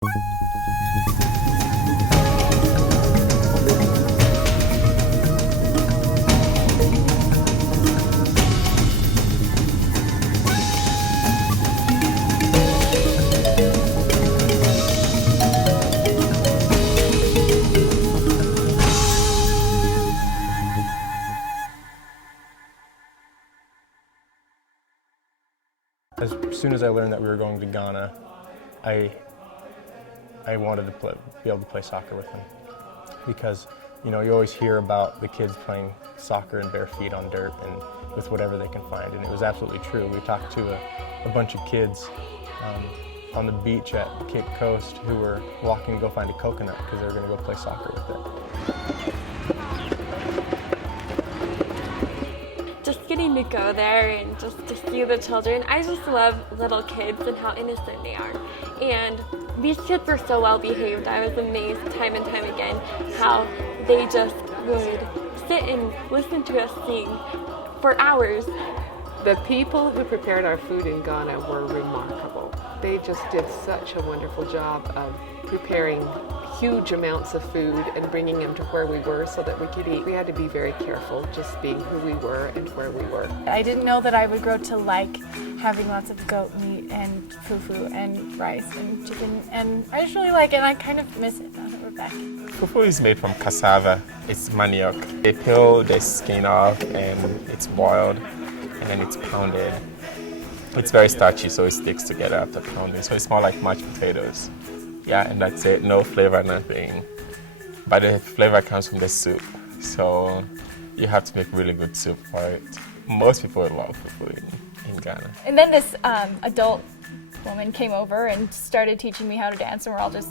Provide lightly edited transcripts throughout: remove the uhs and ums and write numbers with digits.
As soon as I learned that we were going to Ghana, I wanted to be able to play soccer with them, because you always hear about the kids playing soccer in bare feet on dirt and with whatever they can find, and it was absolutely true. We talked to a bunch of kids on the beach at Cape Coast who were walking to go find a coconut because they were going to go play soccer with it. Just getting to go there and just to see the children. I just love little kids and how innocent they are. And these kids were so well behaved. I was amazed time and time again how they just would sit and listen to us sing for hours. The people who prepared our food in Ghana were remarkable. They just did such a wonderful job of preparing huge amounts of food and bringing them to where we were so that we could eat. We had to be very careful just being who we were and where we were. I didn't know that I would grow to like having lots of goat meat and fufu and rice and chicken, and I just really like it, and I kind of miss it now that we're back. Fufu is made from cassava. It's manioc. They peel the skin off and it's boiled and then it's pounded. It's very starchy, so it sticks together after pounding. So it's more like mashed potatoes. Yeah, and that's it. No flavor, nothing. But the flavor comes from the soup. So you have to make really good soup for it. Most people love fufu in Ghana. And then this adult woman came over and started teaching me how to dance, and we're all just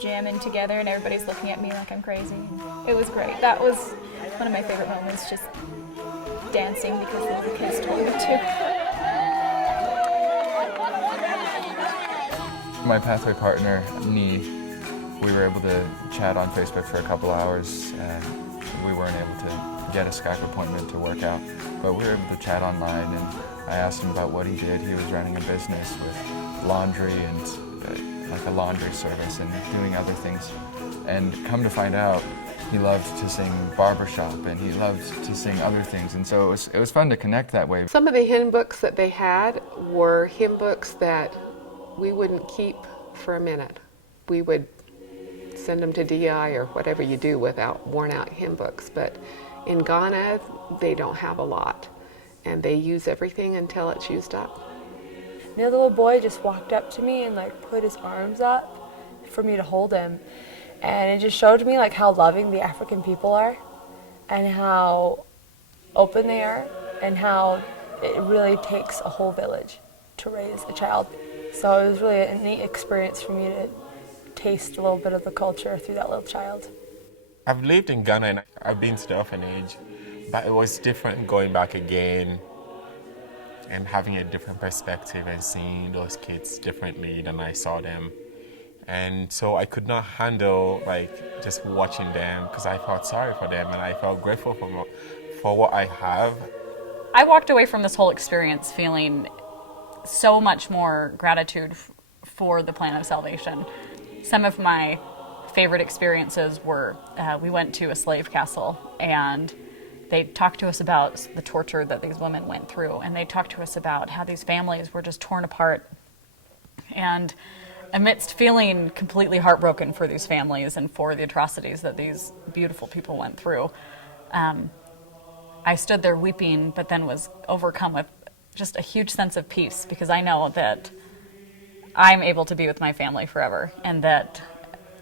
jamming together, and everybody's looking at me like I'm crazy. It was great. That was one of my favorite moments, just dancing because the kids told me to. My pathway partner, Nee, we were able to chat on Facebook for a couple hours, and we weren't able to get a Skype appointment to work out, but we were able to chat online, and I asked him about what he did. He was running a business with laundry and like a laundry service and doing other things, and come to find out, he loved to sing barbershop and he loved to sing other things, and so it was fun to connect that way. Some of the hymn books that they had were hymn books that we wouldn't keep for a minute. We would send them to DI or whatever you do without worn out hymn books, but in Ghana they don't have a lot, and they use everything until it's used up. The little boy just walked up to me and put his arms up for me to hold him, and it just showed me how loving the African people are and how open they are and how it really takes a whole village to raise a child. So it was really a neat experience for me to taste a little bit of the culture through that little child. I've lived in Ghana and I've been to the orphanage, but it was different going back again and having a different perspective and seeing those kids differently than I saw them. And so I could not handle just watching them, because I felt sorry for them and I felt grateful for what I have. I walked away from this whole experience feeling so much more gratitude for the plan of salvation. Some of my favorite experiences were we went to a slave castle, and they talked to us about the torture that these women went through, and they talked to us about how these families were just torn apart. And amidst feeling completely heartbroken for these families and for the atrocities that these beautiful people went through, I stood there weeping, but then was overcome with just a huge sense of peace, because I know that I'm able to be with my family forever, and that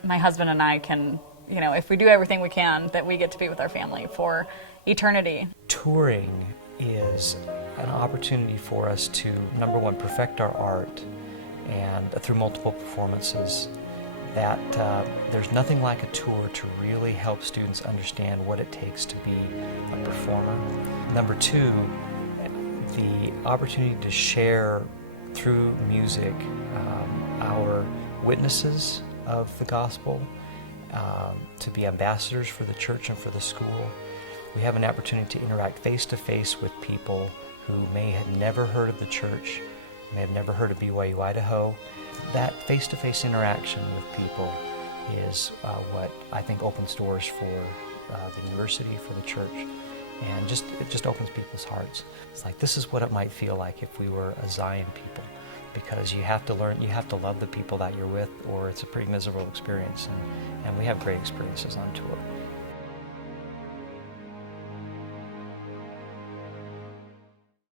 my husband and I can, if we do everything we can, that we get to be with our family for eternity. Touring is an opportunity for us to, number one, perfect our art, and through multiple performances, that there's nothing like a tour to really help students understand what it takes to be a performer. Number two, the opportunity to share through music our witnesses of the gospel, to be ambassadors for the church and for the school. We have an opportunity to interact face-to-face with people who may have never heard of the church, may have never heard of BYU-Idaho. that face-to-face interaction with people is what I think opens doors for the university, for the church, and it just opens people's hearts. It's like, this is what it might feel like if we were a Zion people, because you have to love the people that you're with, or it's a pretty miserable experience, and we have great experiences on tour.